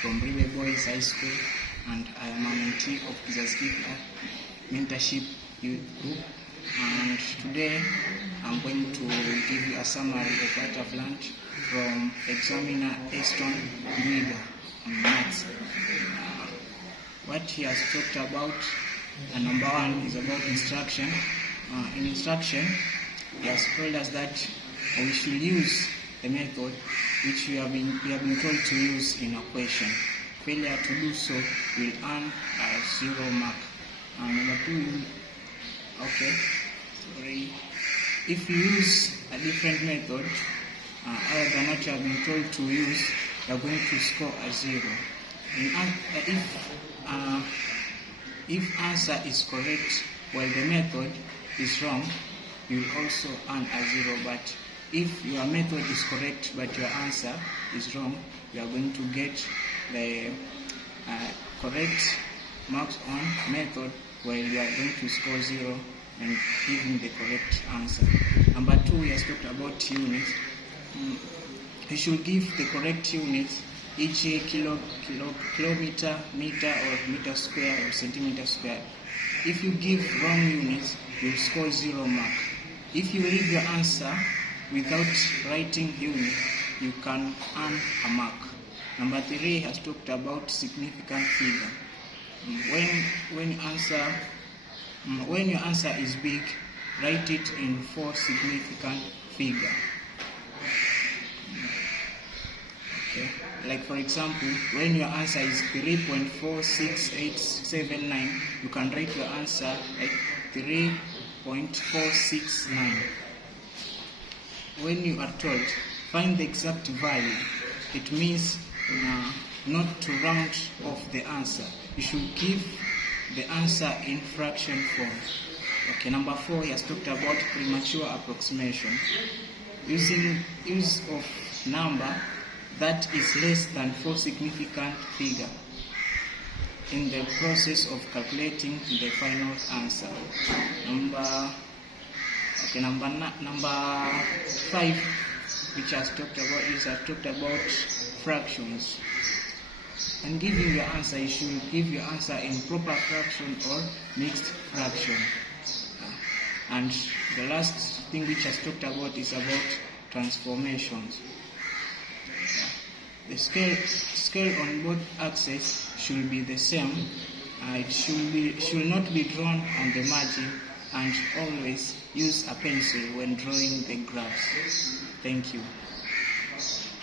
from Ribe Boys High School, and I am a mentee of Kizaskika Mentorship Youth Group. And today I'm going to give you a summary of what I've learned from examiner Mr Ndwiga on Maths. What he has talked about, number one is about instruction. In instruction, he has told us that we should use the method which we have been told to use in a question. Failure to do so will earn a 0 mark. Number two, if you use a different method other than what you have been told to use, you are going to score a 0. If answer is correct while the method is wrong, you will also earn a 0. But if your method is correct but your answer is wrong, you are going to get the correct marks on method while you are going to score 0 and giving the correct answer. Number two, we have talked about units. You should give the correct units, e.g. kilometer, meter, or meter square, or centimeter square. If you give wrong units, you will score 0 mark. If you leave your answer without writing unit, you can earn a mark. Number three has talked about significant figure. When your answer is big, write it in 4 significant figure. Okay. Like for example, when your answer is 3.46879, you can write your answer like 3.469. When you are told, find the exact value, it means not to round off the answer. You should give the answer in fraction form. Okay, number 4, he has talked about premature approximation. Using use of number that is less than 4 significant figure in the process of calculating the final answer. Number 5, which has talked about fractions. And giving your answer, you should give your answer in proper fraction or mixed fraction. And the last thing which has talked about is about transformations. The scale on both axes should be the same. It should not be drawn on the margin, and always use a pencil when drawing the graphs. Thank you.